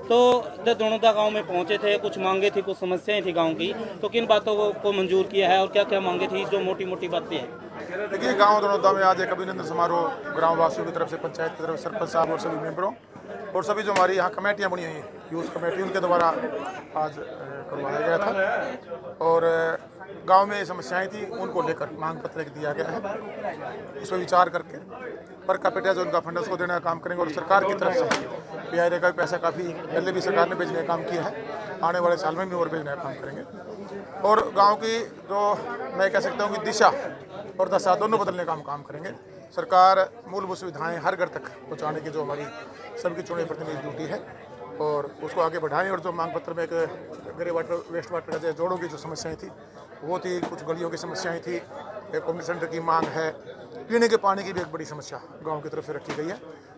तो जब दोनों गांव में पहुंचे थे, कुछ मांगे थी, कुछ समस्याएं थी गांव की, तो किन बातों को मंजूर किया है और क्या क्या मांगे थी जो मोटी मोटी बातें हैं? देखिए, गांव दोनोदा में आज एक अभिनंदन समारोह ग्राम वासियों की तरफ से, पंचायत की तरफ, सरपंच साहब और सभी मेंबरों और सभी जो हमारी यहाँ कमेटियाँ बनी हुई हैं, यूथ कमेटी, उनके द्वारा आज करवाया गया था। और गांव में समस्याएं थी, उनको लेकर मांग पत्र दिया गया है। उस पर विचार करके पर कैपिटा जो उनका फंड है उसको देने का काम करेंगे। और सरकार की तरफ से PRA का पैसा काफ़ी पहले भी सरकार ने भेजने का काम किया है, आने वाले साल में भी और भेजने का काम करेंगे। और गाँव की जो मैं कह सकता हूँ कि दिशा और दशा दोनों बदलने का हम काम करेंगे। सरकार मूलभूत सुविधाएं हर घर तक पहुंचाने की जो हमारी सबकी चुने प्रतिनिधि ड्यूटी है, और उसको आगे बढ़ाएं। और जो मांग पत्र में एक ग्रे वाटर, वेस्ट वाटर का जोड़ों की जो समस्याएं थी वो थी, कुछ गलियों की समस्याएं थी, एक कम्युनिटी सेंटर की मांग है, पीने के पानी की भी एक बड़ी समस्या गाँव की तरफ से रखी गई है।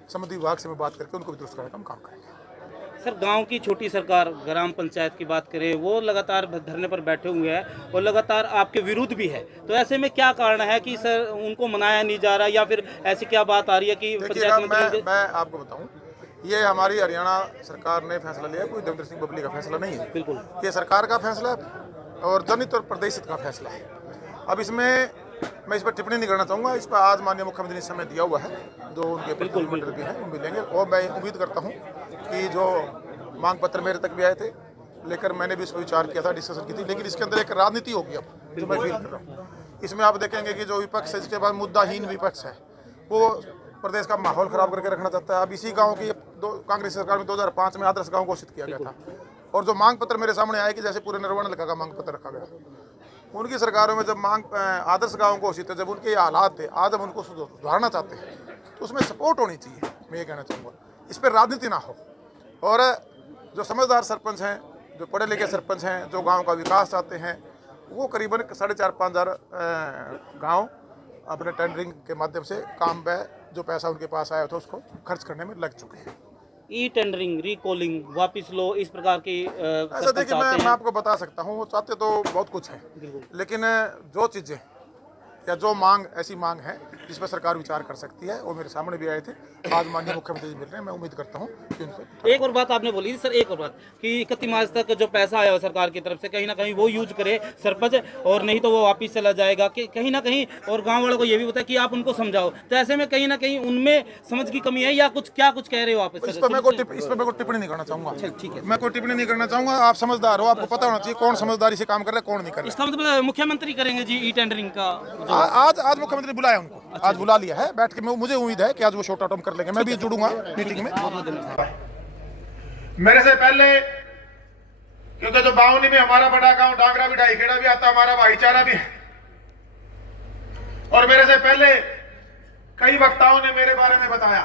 संबंधित विभाग से मैं बात करके उनको भी दुरुस्त करने का हम काम करेंगे। सर, गांव की छोटी सरकार ग्राम पंचायत की बात करें, वो लगातार धरने पर बैठे हुए हैं और लगातार आपके विरुद्ध भी है, तो ऐसे में क्या कारण है कि सर उनको मनाया नहीं जा रहा, या फिर ऐसी क्या बात आ रही है कि पंचायत मंत्री? मैं आपको बताऊं, ये हमारी हरियाणा सरकार ने फैसला लिया, कोई देवेंद्र सिंह बबली का फैसला नहीं है। बिल्कुल, ये सरकार का फैसला है और जनहित और प्रदेशित का फैसला है। अब इसमें मैं इस पर टिप्पणी नहीं करना चाहूँगा। इस पर आज माननीय मुख्यमंत्री ने समय दिया हुआ है, जो उनके प्रतिनिधिमंडल भी हैं वो मिलेंगे। और मैं उम्मीद करता हूँ कि जो मांग पत्र मेरे तक भी आए थे लेकर मैंने भी इस पर विचार किया था, डिस्कशन की थी, लेकिन इसके अंदर एक राजनीति होगी अब जो मैं फील कर रहा हूँ। इसमें आप देखेंगे कि जो विपक्ष है, इसके बाद मुद्दाहीन विपक्ष है, वो प्रदेश का माहौल खराब करके रखना चाहता है। अब इसी गाँव की कांग्रेस सरकार में 2005 में आदर्श गाँव घोषित किया गया था, और जो मांग पत्र मेरे सामने आया कि जैसे पूरे नरवण इलाका का मांग पत्र रखा गया, उनकी सरकारों में जब मांग आदर्श गाँव घोषित थे, जब उनके हालात थे, आज हम उनको सुधारना चाहते हैं, तो उसमें सपोर्ट होनी चाहिए। मैं ये कहना चाहूँगा, इस पर राजनीति ना हो। और जो समझदार सरपंच हैं, जो पढ़े लिखे सरपंच हैं, जो गांव का विकास चाहते हैं, वो करीबन 4,500-5 हज़ार गाँव अपने टेंडरिंग के माध्यम से काम पे जो पैसा उनके पास आया था उसको खर्च करने में लग चुके हैं। ई टेंडरिंग, रिकॉलिंग, वापिस लो, इस प्रकार की ऐसा देखिए, मैं आपको बता सकता हूँ, वो चाहते तो बहुत कुछ है, लेकिन जो चीज़ें या जो मांग, ऐसी मांग है जिस पर सरकार विचार कर सकती है, वो मेरे सामने भी आए थे। आज माननीय मुख्यमंत्री जी मिल रहे हैं, मैं उम्मीद करता हूँ कि उनसे एक और बात आपने बोली सर, एक और बात कि 31 मार्च तक जो पैसा आया हो सरकार की तरफ से, कहीं ना कहीं वो यूज करे सरपंच, और नहीं तो वो वापस चला जाएगा कि कहीं ना कहीं। और गांव वालों को ये भी बताया कि आप उनको समझाओ, तो ऐसे में कहीं ना कहीं उनमें समझ की कमी है, या कुछ कह रहे हो आप? इस पर मैं कोई टिप्पणी नहीं करना चाहूँगा। ठीक है, मैं कोई टिप्पणी नहीं करना चाहूँगा। आप समझदार हो, आपको पता होना चाहिए कौन समझदारी से काम कर रहा है, कौन नहीं कर रहा है। इसका मतलब मुख्यमंत्री करेंगे जी ई टेंडरिंग का? आज मुख्यमंत्री बुलाया उनको, आज बुला लिया है बैठ के। मुझे उम्मीद है कि आज वो शॉर्ट आउट कर लेंगे, मैं भी जुड़ूंगा मीटिंग में। मेरे से पहले, क्योंकि जो बावनी में हमारा बड़ा गांव डांगरा भी, ढाईखेड़ा भी आता, हमारा भाईचारा भी है, और मेरे से पहले कई वक्ताओं ने मेरे बारे में बताया,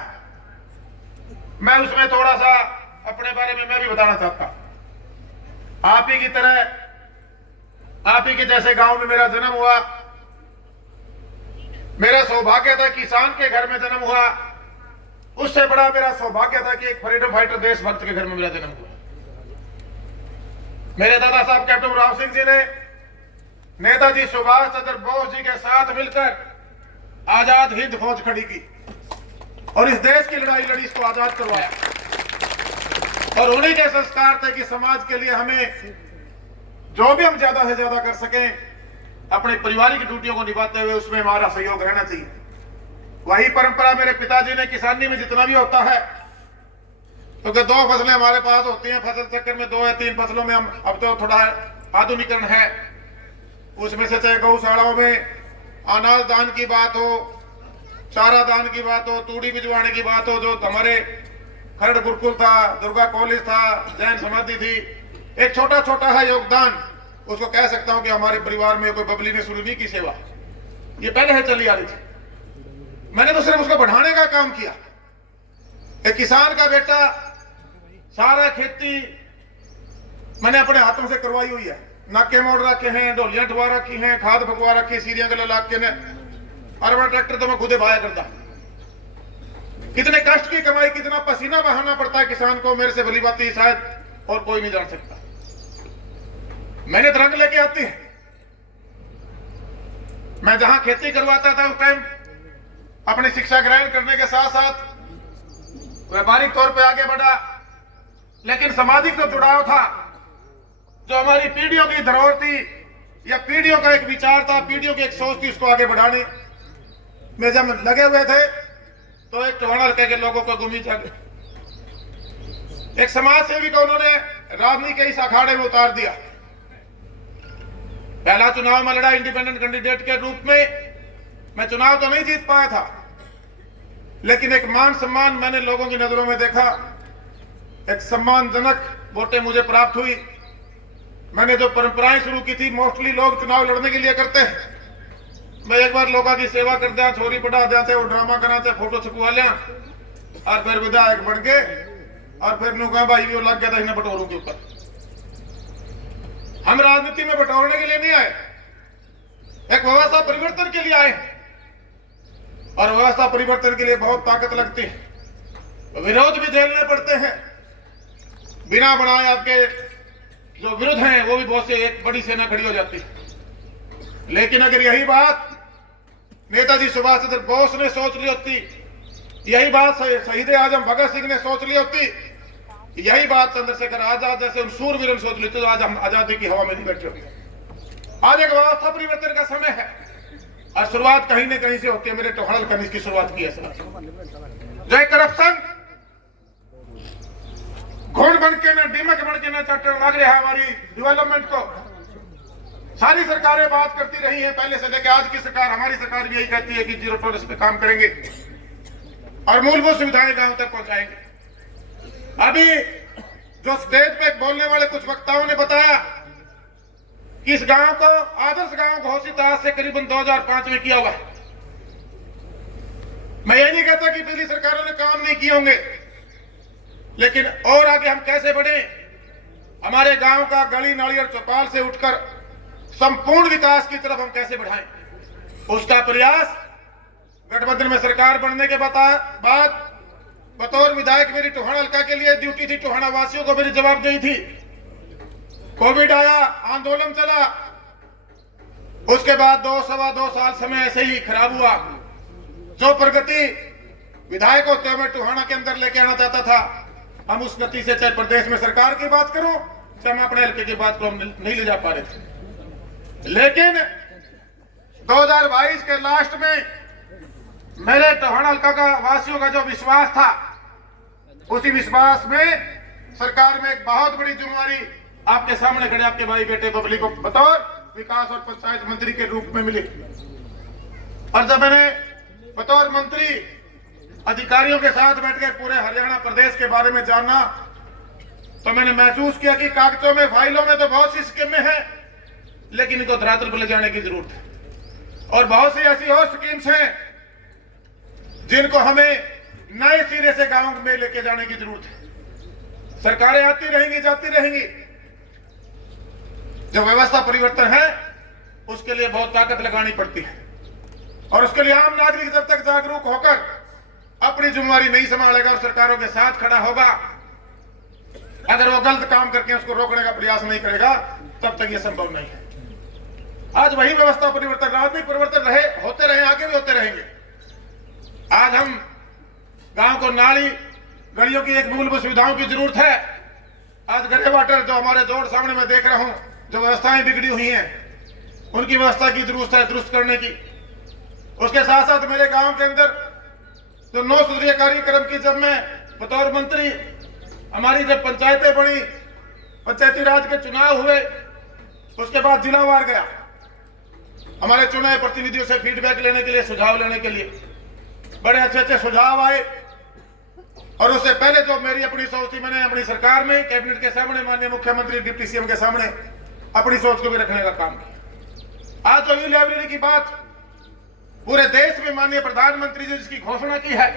मैं उसमें थोड़ा सा अपने बारे में मैं भी बताना चाहता। आप ही की तरह, आप ही के जैसे गांव में मेरा जन्म हुआ। मेरा सौभाग्य था किसान के घर में जन्म हुआ, उससे बड़ा मेरा सौभाग्य था कि एक फ्रीडम फाइटर देशभक्त के घर में मेरा जन्म हुआ। मेरे दादा साहब कैप्टन राव सिंह जी ने नेताजी सुभाष चंद्र बोस जी के साथ मिलकर आजाद हिंद फौज खड़ी की और इस देश की लड़ाई लड़ी, इसको आजाद करवाया। और उन्हीं के संस्कार थे कि समाज के लिए हमें जो भी हम ज्यादा से ज्यादा कर सकें, अपने पारिवारिक ड्यूटियों को निभाते हुए उसमें हमारा सहयोग रहना चाहिए। वही परंपरा मेरे पिताजी ने किसानी में जितना भी होता है, क्योंकि 2 फसलें हमारे पास होती हैं, फसल चक्कर में 2 या 3 फसलों में हम, अब तो थोड़ा आधुनिकरण है, उसमें से चाहे गौशालाओं में अनाज दान की बात हो, चारा दान की बात हो, तूड़ी भिजवाने की बात हो, जो हमारे खरड़ गुरुकुल था, दुर्गा कॉलेज था, जैन समाधि थी, एक छोटा छोटा है योगदान, उसको कह सकता हूं कि हमारे परिवार में कोई बबली ने शुरू नहीं की सेवा, ये पहले है चली आ रही थी। मैंने तो सिर्फ उसको बढ़ाने का काम किया। एक किसान का बेटा, सारा खेती मैंने अपने हाथों से करवाई हुई है, नाके मोड़ रखे हैं, ढोलियां ठुआ रखी हैं, खाद भगवा रखी, सीरियां गले लाग के ने, अरे बड़ा ट्रैक्टर तो मैं खुदे भाया करता। कितने कष्ट की कमाई, कितना पसीना बहाना पड़ता है किसान को, मेरे से भली बात शायद और कोई नहीं जान सकता। मेहनत रंग लेके आती है। मैं जहां खेती करवाता था उस टाइम अपनी शिक्षा ग्रहण करने के साथ साथ व्यापारिक तौर पे आगे बढ़ा, लेकिन सामाजिक जो जुड़ाव था, जो हमारी पीढ़ियों की धरोहर थी या पीढ़ियों का एक विचार था, पीढ़ियों की एक सोच थी, उसको आगे बढ़ाने में जब लगे हुए थे तो एक टोहाना हल्के के लोगों को गुमी जागे, एक समाज सेवी को उन्होंने राजनीति के इस अखाड़े में उतार दिया। पहला चुनाव में लड़ा इंडिपेंडेंट कैंडिडेट के रूप में, मैं चुनाव तो नहीं जीत पाया था, लेकिन एक मान सम्मान मैंने लोगों की नजरों में देखा, एक सम्मानजनक वोटें मुझे प्राप्त हुई। मैंने जो परंपराएं शुरू की थी, मोस्टली लोग चुनाव लड़ने के लिए करते हैं, मैं एक बार लोगों की सेवा कर दिया, छोरी पढ़ा जाते, वो ड्रामा कराते, फोटो छपवा लिया और फिर विधायक बन गए और फिर नु कहा भाई वो लग गया था इन्हें बटोरों के ऊपर। हम राजनीति में बटोरने के लिए नहीं आए, एक व्यवस्था परिवर्तन के लिए आए, और व्यवस्था परिवर्तन के लिए बहुत ताकत लगती है, विरोध भी झेलने पड़ते हैं, बिना बनाए आपके जो विरोध हैं वो भी बहुत से एक बड़ी सेना खड़ी हो जाती है। लेकिन अगर यही बात नेताजी सुभाष चंद्र बोस ने सोच ली होती, यही बात शहीद आजम भगत सिंह ने सोच ली होती, यही बात चंद्रशेखर आजाद जैसे उन सूरवीरों ने सोच ली तो आज हम आजादी की हवा में नहीं बैठे होते। आज एक व्यवस्था परिवर्तन का समय है और शुरुआत कहीं न कहीं से होती है। मेरे टोहाना हल्का ने इसकी शुरुआत की है। जो करप्शन घोड़ बन के ना डिमक बन के ना चट्टन लग रहा है हमारी डेवलपमेंट को, सारी सरकारें बात करती रही हैं पहले से लेकर आज की सरकार, हमारी सरकार भी यही कहती है कि जीरो टॉलरेंस पे काम करेंगे और मूलभूत सुविधाएं गांव तक पहुंचाएंगे। अभी जो स्टेज पे बोलने वाले कुछ वक्ताओं ने बताया कि इस गांव को आदर्श गांव घोषित आज से करीबन 2005 में किया हुआ है। मैं ये नहीं कहता कि पिछली सरकारों ने काम नहीं किए होंगे, लेकिन और आगे हम कैसे बढ़े, हमारे गांव का गली नाली और चौपाल से उठकर संपूर्ण विकास की तरफ हम कैसे बढ़ाएं, उसका प्रयास गठबंधन में सरकार बनने के बाद बतौर विधायक मेरी टोहाना हल्का के लिए ड्यूटी थी, टोहाना वासियों को मेरी जवाबदेही थी। कोविड आया, आंदोलन चला, उसके बाद 2-2.25 साल समय ऐसे ही खराब हुआ। जो प्रगति विधायक होते हुए मैं टोहाना के अंदर लेके आना चाहता था, हम उस गति से चाहे प्रदेश में सरकार की बात करूं चाहे हम अपने हल्के की बात को हम नहीं ले जा पा रहे थे। लेकिन 2022 के लास्ट में मेरे टोहाना हल्का का वासियों का जो विश्वास था, उसी विश्वास में सरकार में एक बहुत बड़ी जिम्मेवारी आपके सामने खड़े आपके भाई बेटे बबली को बतौर विकास और पंचायत मंत्री के रूप में मिली। और जब मैंने बतौर मंत्री अधिकारियों के साथ बैठकर पूरे हरियाणा प्रदेश के बारे में जाना, तो मैंने महसूस किया कि कागजों में फाइलों में तो बहुत सी स्कीमें हैं, लेकिन इनको धरातल पर ले जाने की जरूरत है। और बहुत सी ऐसी और स्कीम्स हैं जिनको हमें नए सिरे से गांव में लेके जाने की जरूरत है। सरकारें आती रहेंगी, जाती रहेंगी, जो व्यवस्था परिवर्तन है उसके लिए बहुत ताकत लगानी पड़ती है। और उसके लिए आम नागरिक जब तक जागरूक होकर अपनी जिम्मेवारी नहीं संभालेगा और सरकारों के साथ खड़ा होगा, अगर वो गलत काम करके उसको रोकने का प्रयास नहीं करेगा, तब तक ये संभव नहीं है। आज वही व्यवस्था परिवर्तन, राजनीतिक परिवर्तन होते रहे, आगे भी होते रहेंगे। आज हम गांव को नाली गलियों की एक मूलभूत सुविधाओं की जरूरत है। आज गढ़े वाटर जो हमारे जोड़ सामने मैं देख रहा हूं, जो व्यवस्थाएं बिगड़ी हुई हैं, उनकी व्यवस्था की जरूरत है दुरुस्त करने की। उसके साथ साथ मेरे गांव के अंदर जो 9 सूत्रीय कार्यक्रम की जब मैं बतौर मंत्री, हमारी जब पंचायतें बनी, पंचायती राज के चुनाव हुए, उसके बाद जिलावार गया, हमारे चुने प्रतिनिधियों से फीडबैक लेने के लिए, सुझाव लेने के लिए बड़े अच्छे अच्छे सुझाव आए। और उससे पहले जो मेरी अपनी सोच थी, मैंने अपनी सरकार में कैबिनेट के सामने, माननीय मुख्यमंत्री, डिप्टी सीएम के सामने अपनी सोच को भी रखने का काम किया। आज जो ई लाइब्रेरी की बात पूरे देश में माननीय प्रधानमंत्री जी जिसकी घोषणा की है,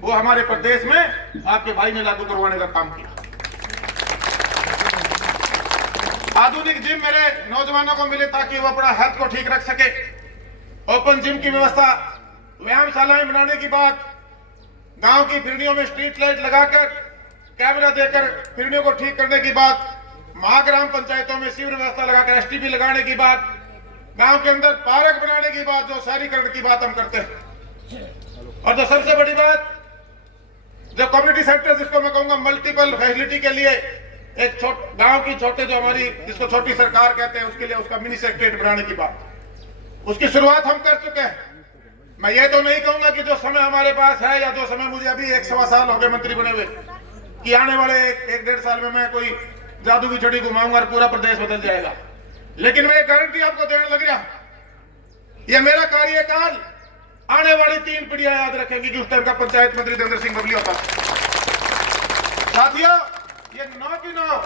वो हमारे प्रदेश में आपके भाई ने लागू करवाने का काम किया। आधुनिक जिम मेरे नौजवानों को मिले ताकि वो अपना हेल्थ को ठीक रख सके। ओपन जिम की व्यवस्था, व्यायामशालाएं बनाने की बात, गांव की फिरनियों में स्ट्रीट लाइट लगाकर कैमरा देकर फिरनियों को ठीक करने की बात, महाग्राम पंचायतों में सीवर व्यवस्था लगाकर एसटीपी लगाने की बात, गांव के अंदर पार्क बनाने की बात, जो शहरीकरण की बात हम करते हैं। और जो सबसे बड़ी बात, जो कम्युनिटी सेंटर जिसको मैं कहूंगा मल्टीपल फैसिलिटी के लिए एक गांव की छोटे जो हमारी जिसको छोटी सरकार कहते हैं उसके लिए उसका मिनी सेक्रेटरीट बनाने की बात, उसकी शुरुआत हम कर चुके हैं। मैं ये तो नहीं कहूंगा कि जो समय हमारे पास है या जो समय मुझे अभी 1-1.25 साल हो गए मंत्री बने हुए कि आने वाले 1-1.5 साल में मैं कोई जादू की छड़ी घुमाऊंगा और पूरा प्रदेश बदल जाएगा, लेकिन मैं गारंटी आपको देने लग रहा, ये मेरा कार्यकाल आने वाली 3 पीढ़ियां याद रखेंगी कि उस टाइम का पंचायत मंत्री देवेंद्र सिंह बबली होता। साथियों, ये 9 की 9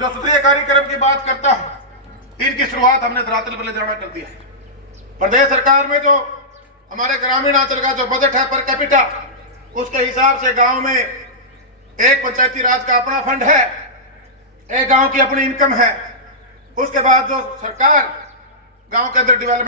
जो सूत्रीय कार्यक्रम की बात करता हूं, इनकी शुरुआत हमने धरातल पर ले जाना कर दिया। प्रदेश सरकार में जो हमारे ग्रामीण अंचल का जो बजट है पर कैपिटा, उसके हिसाब से गांव में एक पंचायती राज का अपना फंड है, एक गांव की अपनी इनकम है। उसके बाद जो सरकार गांव के अंदर डेवलपमेंट